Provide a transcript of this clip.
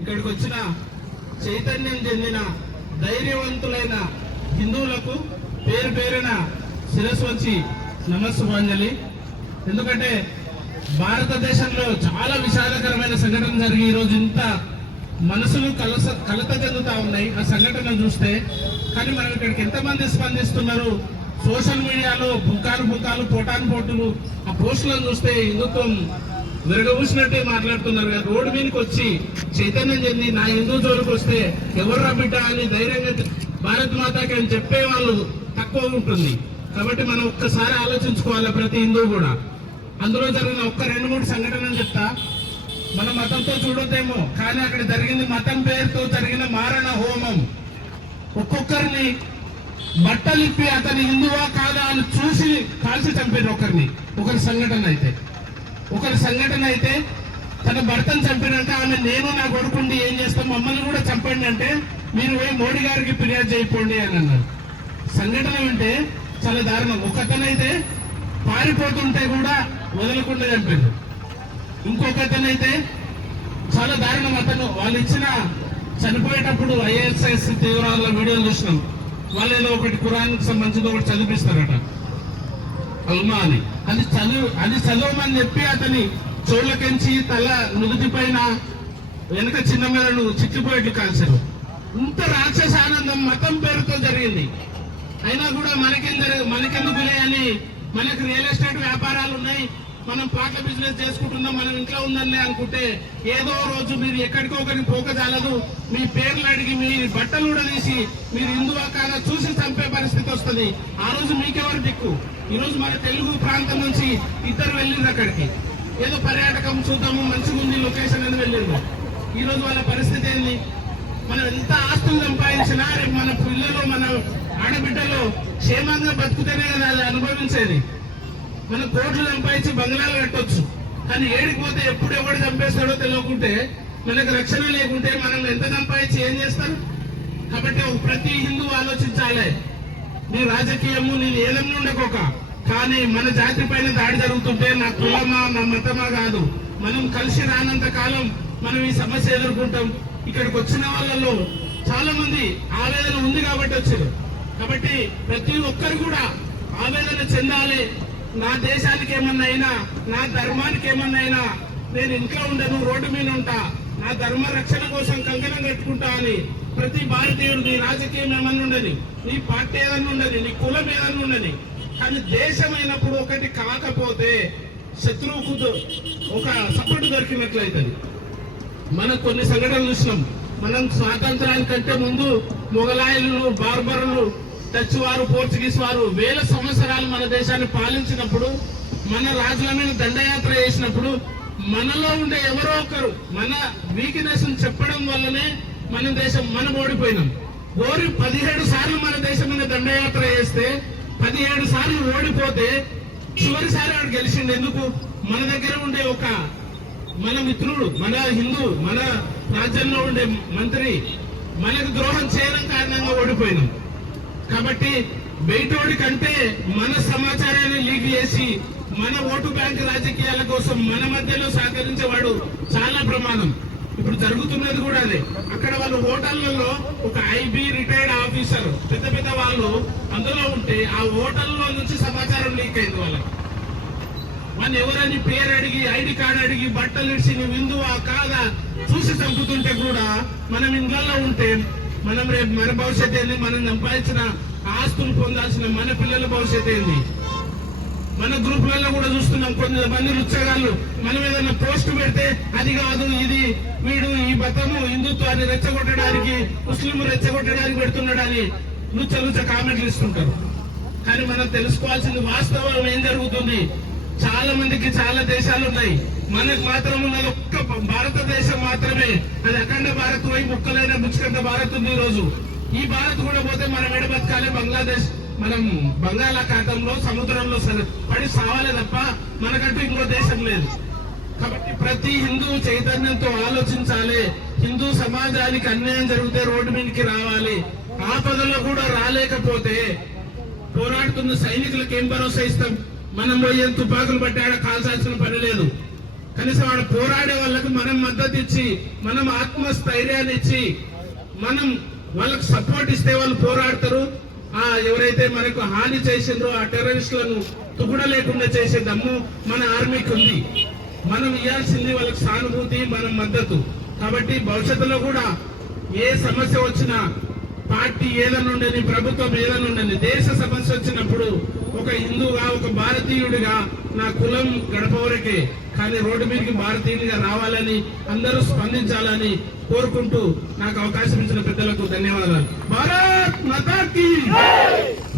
ఇక్కడికి వచ్చిన చైతన్యం చెందిన ధైర్యవంతులైన హిందువులకు పేరు పేరున శిరస్సు వచ్చి నమస్సుమాంజలి. ఎందుకంటే భారతదేశంలో చాలా విషాదకరమైన సంఘటన జరిగి ఈరోజు ఇంత మనసులు కలస కలత చెందుతా ఉన్నాయి. ఆ సంఘటన చూస్తే కానీ మనం ఇక్కడికి ఎంతమంది స్పందిస్తున్నారు? సోషల్ మీడియాలో బుకాలు బుకాలు పోటాన్ పోటులు. ఆ పోస్టులను చూస్తే హిందుత్వం విరగబూసినట్టే మాట్లాడుతున్నారు కదా. రోడ్డు మీదకి వచ్చి చైతన్యం చెంది నా హిందూ జోలికి వస్తే ఎవర్రా బిడ్డ అని ధైర్యంగా భారత్ మాతాకి అని చెప్పే వాళ్ళు తక్కువ ఉంటుంది. కాబట్టి మనం ఒక్కసారి ఆలోచించుకోవాలి ప్రతి హిందువు కూడా. అందులో జరిగిన ఒక్క రెండు మూడు సంఘటనలు చెప్తా. మన మతంతో చూడొద్దేమో కానీ అక్కడ జరిగింది మతం పేరుతో జరిగిన మారణ హోమం. ఒక్కొక్కరిని బట్టలిప్పి అతని హిందువా కాదా అని చూసి కాల్చి చంపారు ఒకరిని ఒకరి సంఘటన అయితే. ఒకరి సంఘటన అయితే తన భర్తను చంపినంటే ఆమె నేను నా కొడుకుండి ఏం చేస్తాం? మమ్మల్ని కూడా చంపండి అంటే మీరు పోయి మోడీ గారికి ఫిర్యాదు చేయకండి అని అన్నారు. సంఘటన అంటే చాలా దారుణం. ఒకతనైతే పారిపోతుంటే కూడా వదలకుండా చంపారు ఇంకొకతనైతే చాలా దారుణం. అతను వాళ్ళు ఇచ్చిన చనిపోయేటప్పుడు ఐఎస్ఐఎస్ తీవ్రాల వీడియోలు చూసినాం. వాళ్ళు ఏదో ఒకటి కురాన్కి సంబంధించిన ఒకటి చదివిస్తారట అల్మా అని అది చదువు అది చదవమని చెప్పి అతని చోళ్ళకెంచి తల నుదుటి పైన వెనక చిన్న మెదడు చిక్కిపోయేట్లు కాల్చారు. ఇంత రాక్షస ఆనందం మతం పేరుతో జరిగింది. అయినా కూడా మనకెందరు మనకెందుకులే అని మనకు రియల్ ఎస్టేట్ వ్యాపారాలు ఉన్నాయి. మనం ప్లాట్ల బిజినెస్ చేసుకుంటున్నాం మనం ఇంట్లో ఉందండి అనుకుంటే ఏదో రోజు మీరు ఎక్కడికో ఒకరికి పోక చాలదు మీ పేర్లు అడిగి మీ బట్టలు కూడా తీసి మీరు హిందువా కాదా చూసి చంపే పరిస్థితి వస్తుంది. ఆ రోజు మీకెవరు దిక్కు? ఈరోజు మన తెలుగు ప్రాంతం నుంచి ఇద్దరు వెళ్ళింది అక్కడికి. ఏదో పర్యాటకం చూద్దాము మంచిగా ఉంది లొకేషన్ అని వెళ్ళింది ఈరోజు వాళ్ళ పరిస్థితి ఏంది? మనం ఎంత ఆస్తులు సంపాదించినా రేపు మన పిల్లలు మన ఆడబిడ్డలు క్షేమంగా బతుకుతేనే కదా అది అనుభవించేది. మనం కోట్లు సంపాదించి బంగ్లాలు కట్టొచ్చు. కానీ ఏడికి పోతే ఎప్పుడు ఎవడు చంపేస్తాడో తెలియకుంటే మనకు రక్షణ లేకుంటే మనం ఎంత సంపాదించి ఏం చేస్తారు కాబట్టి ప్రతి హిందూ ఆలోచించాలి. నీ రాజకీయము నేను ఏదన్నా ఉండకోక. కానీ మన జాతి పైన దాడి జరుగుతుంటే నా కులమా నా మతమా కాదు. మనం కలిసి రానంత కాలం మనం ఈ సమస్య ఎదుర్కొంటాం. ఇక్కడికి వచ్చిన వాళ్ళలో చాలా మంది ఆవేదన ఉంది కాబట్టి వచ్చారు. కాబట్టి ప్రతి ఒక్కరు కూడా ఆవేదన చెందాలి. నా దేశానికి ఏమన్నా అయినా నా ధర్మానికి ఏమన్నా అయినా నేను ఇంట్లో ఉండను రోడ్డు మీద ఉంటా. నా ధర్మ రక్షణ కోసం కంకణం కట్టుకుంటా అని ప్రతి భారతీయుడు నీ రాజకీయం ఏమన్నా ఉండని నీ పార్టీ ఏదన్నా ఉండని నీ కులం ఏదన్నా ఉండని కానీ దేశం అయినప్పుడు ఒకటి కాకపోతే శత్రువుకు ఒక సపోర్ట్ దొరికినట్లయితది. మనం కొన్ని సంఘటనలు చూసినాం. మనం స్వాతంత్రానికంటే ముందు మొఘలాయలు బార్బర్లు డచ్ వారు పోర్చుగీస్ వారు వేల సంవత్సరాలు మన దేశాన్ని పాలించినప్పుడు మన రాజుల మీద దండయాత్ర చేసినప్పుడు మనలో ఉండే ఎవరో ఒకరు మన వీక్నెస్ చెప్పడం వల్లనే మన దేశం మనం ఓడిపోయినాం. ఓడి పదిహేడు సార్లు మన దేశం మీద దండయాత్ర చేస్తే పదిహేడు సార్లు ఓడిపోతే చివరిసారి వాడు గెలిచింది ఎందుకు? మన దగ్గర ఉండే ఒక మన మిత్రుడు మన హిందూ మన రాజ్యంలో ఉండే మంత్రి మనకు ద్రోహం చేయడం కారణంగా ఓడిపోయినాం. కాబట్టి బయటోడి కంటే మన సమాచారాన్ని లీక్ చేసి మన ఓటు బ్యాంక్ రాజకీయాల కోసం మన మధ్యలో సహకరించేవాడు చాలా ప్రమాదం. ఇప్పుడు జరుగుతున్నది కూడా అదే. అక్కడ వాళ్ళు హోటళ్ళలో ఒక ఐబీ రిటైర్డ్ ఆఫీసర్ పెద్ద పెద్ద వాళ్ళు అందులో ఉంటే ఆ హోటల్లో నుంచి సమాచారం లీక్ అయింది వాళ్ళకి. మన ఎవరని పేరు అడిగి ఐడి కార్డు అడిగి బట్టలు ఇడిచి నువ్వు హిందువా కాదా? చూసి చంపుతుంటే కూడా మనం ఇంట్లో ఉంటే మనం రేపు మన భవిష్యత్ ఏంది? మనం సంపాదించిన ఆస్తులు పొందాల్సిన మన పిల్లల భవిష్యత్ ఏంది? మన గ్రూపులలో కూడా చూస్తున్నాం కొంతమంది రుచ్చగాళ్ళు మనం ఏదైనా పోస్ట్ పెడితే అది కాదు ఇది. వీడు ఈ మతము హిందుత్వాన్ని రెచ్చగొట్టడానికి ముస్లిం రెచ్చగొట్టడానికి పెడుతున్నాడని లుచ్చ లుచ్చ కామెంట్లు ఇస్తుంటారు. కానీ మనం తెలుసుకోవాల్సింది వాస్తవం ఏం జరుగుతుంది? చాలా మందికి చాలా దేశాలు ఉన్నాయి. మనకు మాత్రం ఉన్నది ఒక్క భారతదేశం మాత్రమే. అది అఖండ భారత్ పోయి ముక్కలైన ముచ్చుకంత భారత్ ఉంది ఈ రోజు ఈ భారత్ కూడా పోతే మనం ఎడ బతకాలి? బంగ్లాదేశ్. మనం బంగాళాఖాతంలో సముద్రంలో పడి సావాలి తప్ప మనకంటూ ఇంకో దేశం లేదు. కాబట్టి ప్రతి హిందూ చైతన్యంతో ఆలోచించాలి. హిందూ సమాజానికి అన్యాయం జరిగితే రోడ్డు మీదకి రావాలి. ఆపదలో కూడా రాలేకపోతే పోరాడుతున్న సైనికులకు ఏం భరోసా ఇస్తాం? మనం పోయే తుపాకులు పట్టి ఆడ కాల్చాల్సిన పని లేదు. కనీసం వాడు పోరాడే వాళ్ళకు మనం మద్దతు ఇచ్చి మనం ఆత్మస్థైర్యాన్ని ఇచ్చి మనం వాళ్ళకు సపోర్ట్ ఇస్తే వాళ్ళు పోరాడతారు. ఆ ఎవరైతే మనకు హాని చేసిండ్రో ఆ టెర్రరిస్టులను తుగుడ లేకుండా చేసే దమ్ము మన ఆర్మీకి ఉంది మనం ఇవ్వాల్సింది వాళ్ళకి సానుభూతి మనం మద్దతు. కాబట్టి భవిష్యత్తులో కూడా ఏ సమస్య వచ్చినా పార్టీ ఏదైనా ఉండని ప్రభుత్వం ఏదైనా ఉండని దేశ సమస్య వచ్చినప్పుడు ఒక హిందువుగా ఒక భారతీయుడిగా నా కులం గడప వరకే. కానీ రోడ్డు మీదకి భారతీయుడిగా రావాలని అందరూ స్పందించాలని కోరుకుంటూ నాకు అవకాశం ఇచ్చిన పెద్దలకు ధన్యవాదాలు. భారత్ మాతాకి!